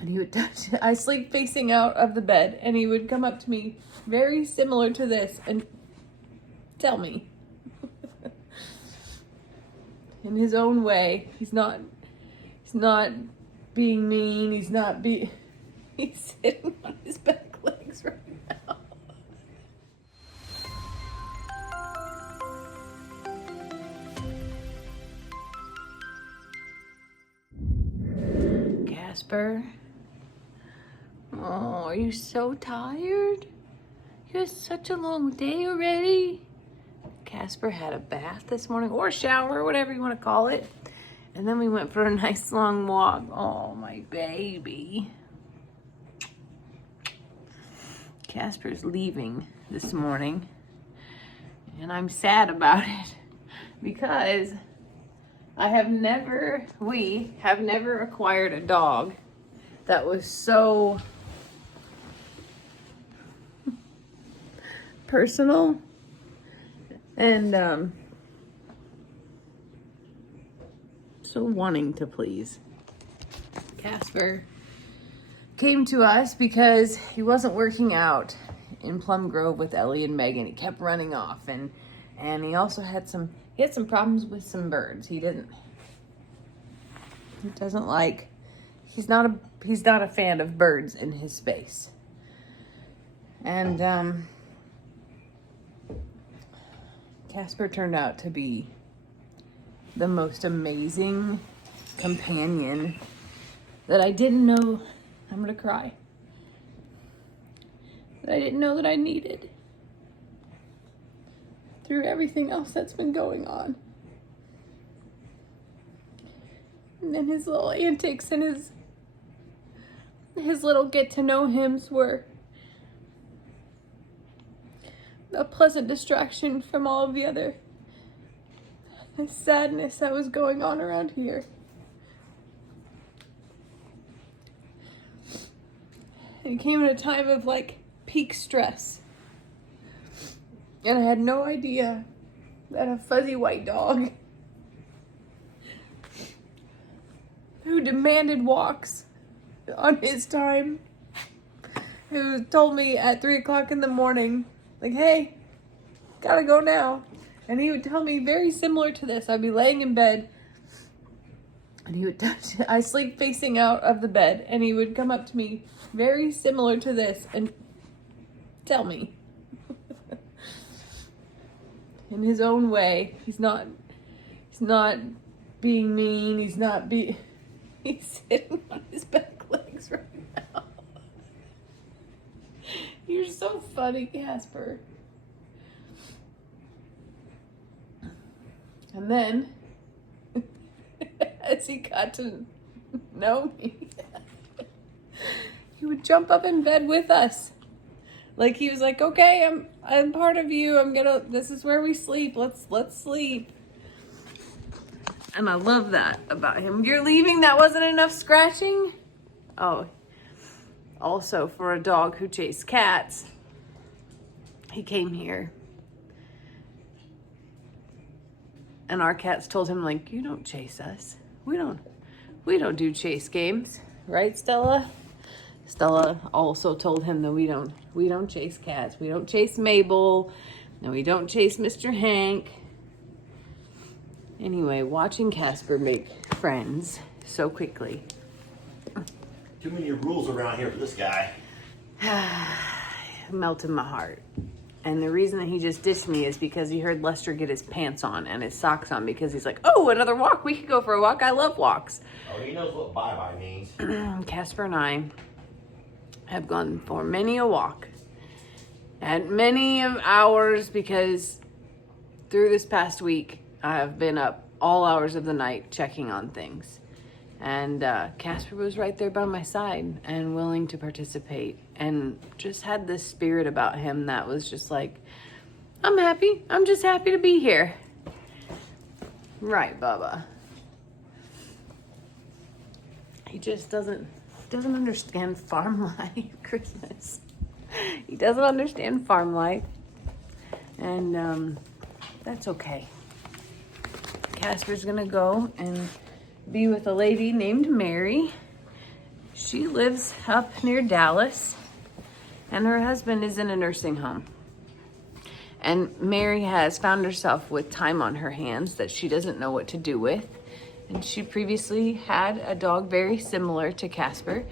And he would touch it. I sleep facing out of the bed, and he would come up to me very similar to this and tell me in his own way. He's not being mean. He's sitting on his back legs right now. Casper. Oh, are you so tired? You had such a long day already. Casper had a bath this morning, or a shower, whatever you want to call it. And then we went for a nice long walk. Oh, my baby. Casper's leaving this morning. And I'm sad about it because we have never acquired a dog that was so personal and so wanting to please. Casper came to us because he wasn't working out in Plum Grove with Ellie and Megan. He kept running off, and he also had some problems with some birds. He's not a fan of birds in his space. And Casper turned out to be the most amazing companion that I didn't know. I'm gonna cry. That I didn't know that I needed through everything else that's been going on. And then his little antics and his little get to know hims were a pleasant distraction from all of the sadness that was going on around here. It came at a time of peak stress. And I had no idea that a fuzzy white dog who demanded walks on his time, who told me at 3 o'clock in the morning, hey, gotta go now. And he would tell me very similar to this. I'd be laying in bed, and he would touch it. I sleep facing out of the bed, and he would come up to me very similar to this and tell me in his own way. He's not being mean. He's sitting on his back legs right now. You're so funny, Casper. And then, as he got to know me, he would jump up in bed with us. He was like, okay, I'm part of you. This is where we sleep. Let's sleep. And I love that about him. You're leaving? That wasn't enough scratching? Oh, also for a dog who chased cats, he came here. And our cats told him, you don't chase us. We don't do chase games. Right, Stella? Stella also told him that we don't chase cats. We don't chase Mabel. No, we don't chase Mr. Hank. Anyway, watching Casper make friends so quickly. Too many rules around here for this guy. Melted my heart. And the reason that he just dissed me is because he heard Lester get his pants on and his socks on, because he's like, oh, another walk. We could go for a walk. I love walks. Oh, he knows what bye-bye means. Casper and I have gone for many a walk at many of hours, because through this past week, I have been up all hours of the night checking on things. And Casper was right there by my side and willing to participate, and just had this spirit about him that was just I'm happy. I'm just happy to be here. Right, Bubba. He just doesn't understand farm life, Christmas. He doesn't understand farm life. And that's okay. Casper's gonna go and be with a lady named Mary. She lives up near Dallas, and her husband is in a nursing home. And Mary has found herself with time on her hands that she doesn't know what to do with. And she previously had a dog very similar to Casper.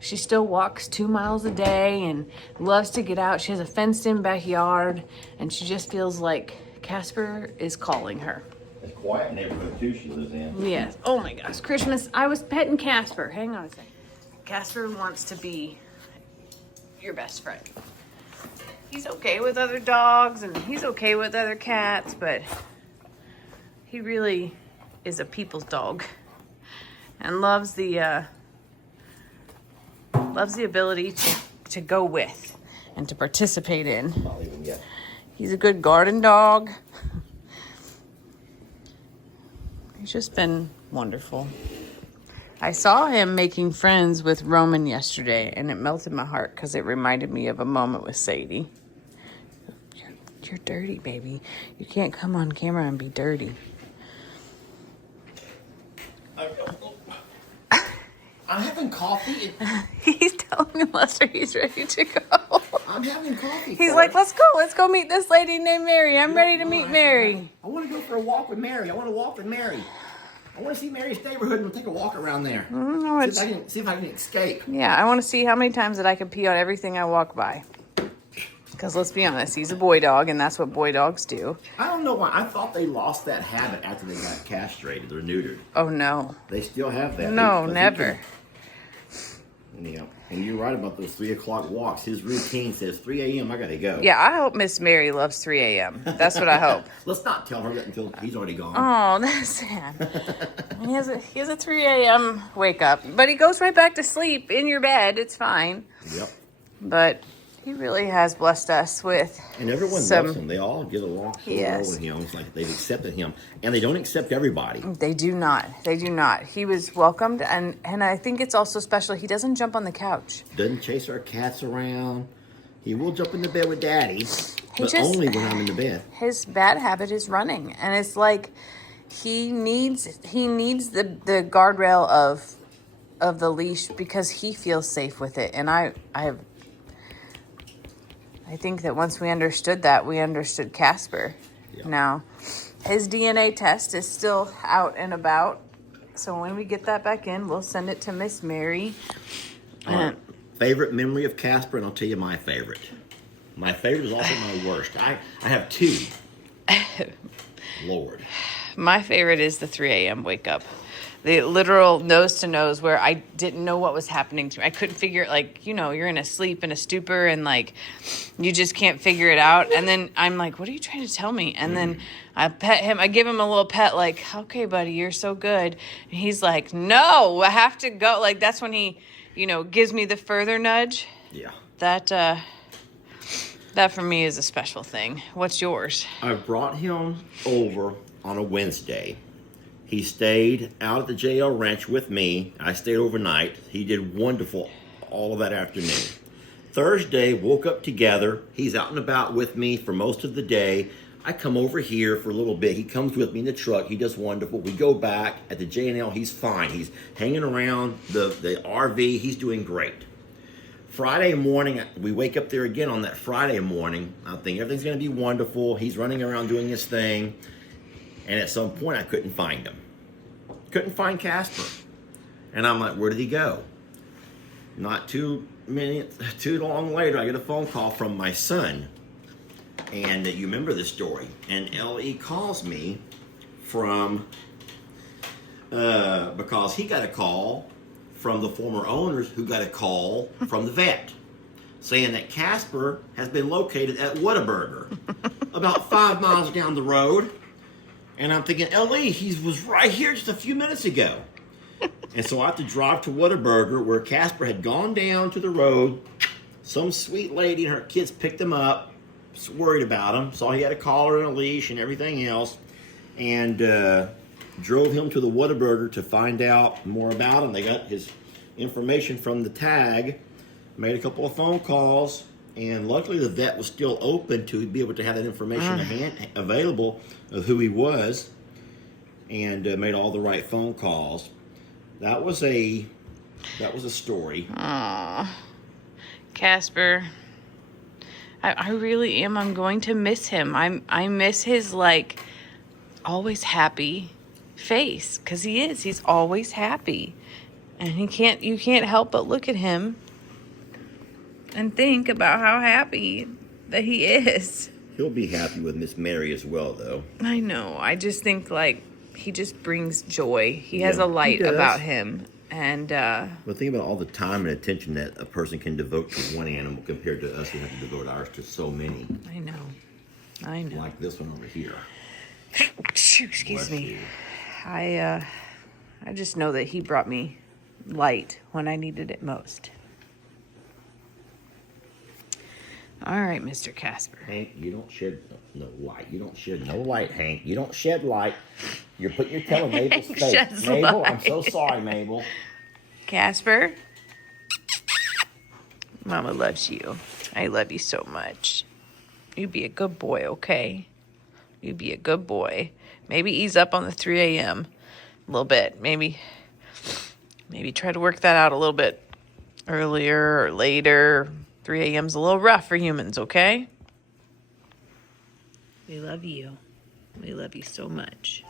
She still walks 2 miles a day and loves to get out. She has a fenced-in backyard, and she just feels like Casper is calling her. It's a quiet neighborhood too she lives in. Yes. Oh my gosh, Christmas. I was petting Casper. Hang on a second. Casper wants to be your best friend. He's okay with other dogs and he's okay with other cats, but he really is a people's dog and loves the ability to go with and to participate in. Not even yet. He's a good garden dog. He's just been wonderful. I saw him making friends with Roman yesterday, and it melted my heart because it reminded me of a moment with Sadie. You're dirty, baby. You can't come on camera and be dirty. I'm having coffee. He's telling Lester he's ready to go. I'm having coffee. He's like, let's go meet this lady named Mary. I'm ready to meet Mary. I want to go for a walk with Mary. I want to walk with Mary. I want to see Mary's neighborhood and we'll take a walk around there. See if I can escape. Yeah, I want to see how many times that I can pee on everything I walk by. Because let's be honest, he's a boy dog, and that's what boy dogs do. I don't know why. I thought they lost that habit after they got castrated or neutered. Oh, no. They still have that. No, never. Yeah, and you're right about those 3 o'clock walks. His routine says 3 a.m. I gotta go. Yeah, I hope Miss Mary loves 3 a.m. That's what I hope. Let's not tell her that until he's already gone. Oh, that's sad. He has a 3 a.m. wake up, but he goes right back to sleep in your bed. It's fine. Yep. But he really has blessed us with and everyone loves him. They all get along so well with him. It's like they've accepted him. And they don't accept everybody. They do not. They do not. He was welcomed, and I think it's also special. He doesn't jump on the couch. Doesn't chase our cats around. He will jump in the bed with Daddy, but only when I'm in the bed. His bad habit is running, and it's like he needs the guardrail of the leash because he feels safe with it. And I think that once we understood that, we understood Casper. Yeah. Now, his DNA test is still out and about. So when we get that back in, we'll send it to Miss Mary. Favorite memory of Casper, and I'll tell you my favorite. My favorite is also my worst. I have 2. Lord. My favorite is the 3 a.m. wake up. The literal nose to nose where I didn't know what was happening to me. I couldn't figure it, like, you're in a sleep, in a stupor, and like, you just can't figure it out. And then I'm like, what are you trying to tell me? And then I pet him. I give him a little pet, like, okay, buddy, you're so good. And he's like, no, I have to go. Like, that's when he, gives me the further nudge. Yeah. That for me is a special thing. What's yours? I brought him over on a Wednesday. He stayed out at the JL Ranch with me. I stayed overnight. He did wonderful all of that afternoon. Thursday, woke up together. He's out and about with me for most of the day. I come over here for a little bit. He comes with me in the truck. He does wonderful. We go back at the J&L. He's fine. He's hanging around the RV. He's doing great. Friday morning, we wake up there again on that Friday morning. I think everything's going to be wonderful. He's running around doing his thing. And at some point, I couldn't find him. Couldn't find Casper. And I'm like, where did he go? Not too long later, I get a phone call from my son. And you remember this story. And L.E. calls me from, because he got a call from the former owners who got a call from the vet saying that Casper has been located at Whataburger about 5 miles down the road. And I'm thinking, L.E., he was right here just a few minutes ago. And so I have to drive to Whataburger where Casper had gone down to the road. Some sweet lady and her kids picked him up, was worried about him, saw he had a collar and a leash and everything else, and drove him to the Whataburger to find out more about him. They got his information from the tag, made a couple of phone calls, and luckily the vet was still open to be able to have that information available of who he was, and made all the right phone calls. That was a That was a story. Aw. Casper. I really am. I'm going to miss him. I miss his, like, always happy face. Because he is. He's always happy. And you can't help but look at him and think about how happy that he is. He'll be happy with Miss Mary as well, though. I know. I just think, like, he just brings joy. He has Yeah, a light he does. about him. And, But think about all the time and attention that a person can devote to one animal compared to us who have to devote ours to so many. I know. Like this one over here. Excuse Bless me. you. I just know that he brought me light when I needed it most. All right, Mr. Casper. Hank, you don't shed no light. You don't shed no light, Hank. You don't shed light. You're putting your tail in Mabel's face. sheds Mabel, light. I'm so sorry, Mabel. Casper. Mama loves you. I love you so much. You be a good boy, okay? You be a good boy. Maybe ease up on the 3 a.m. a little bit. Maybe try to work that out a little bit earlier or later. 3 a.m.'s a little rough for humans, okay? We love you. We love you so much.